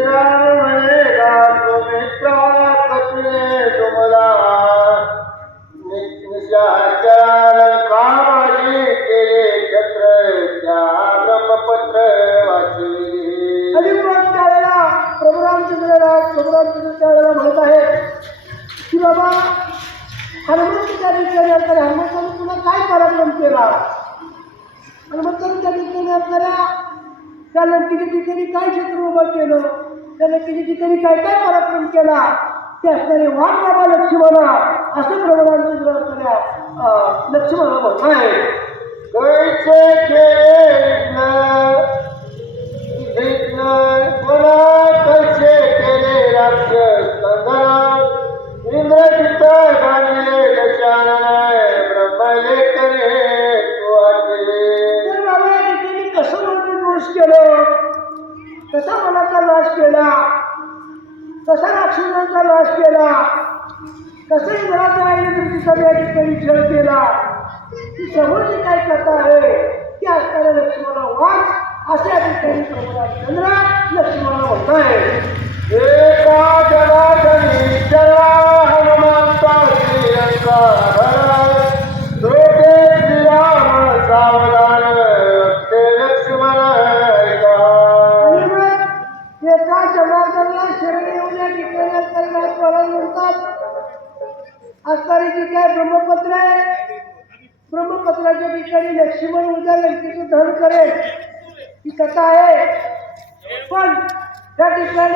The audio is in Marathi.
श्रीराम म्हणेगा सुमित्रा कपिले तुमला निशाचर कामाजी केले छत्र त्या ब्रह्मपत्र वाचली. अलिबाग त्यावेळेला प्रभू रामचंद्र त्यावेळेला म्हणत आहे की बाबा हनुमंताच्या ठिकाणी हनुमंताने तुला काय पराक्रम केला. हनुमंताच्या ठिकाणी आपल्याला त्या लंकेच्या ठिकाणी काय क्षेत्र उभं केलं, त्या लंकेच्या ठिकाणी काय काय पराक्रम केला ते असणारे वाघ बाबा लक्ष्मणा असे प्रभू रामचंद्र लक्ष्मण म्हणत आहे. कैसे केले विघ्न मला कैसे केले राक्षस कंदरा इंद्रजित बांधले दशानन ब्रह्मलेखने तू आले. तर बाबा या ठिकाणी कसं म्हणून दोष केलं, कसा मनाचा नाश केला, कसा राक्षसांचा नाश केला, कसं इंद्राच्या आईने तुमची या ठिकाणी छळ केला, ही समोरची काय कथा आहे ती असणाऱ्या लक्ष्मणा वाच अशा ठिकाणी प्रभू रामचंद्र लक्ष्मणा म्हणत आहे. एका जनार्दनी चला हनुमंता श्रीलंका भरा दोघे श्रीराम सावधान ते लक्ष्मण ऐका. आणि मग एका जनार्दनला शरण येऊन या ठिकाणी करण्यात म्हणतात असणारी जी काय ब्रह्मपत्र आहे, ब्रह्मपत्राच्या ठिकाणी लक्ष्मण उद्या लंकेचं दहन करेल ही कथा आहे. पण त्या ठिकाणी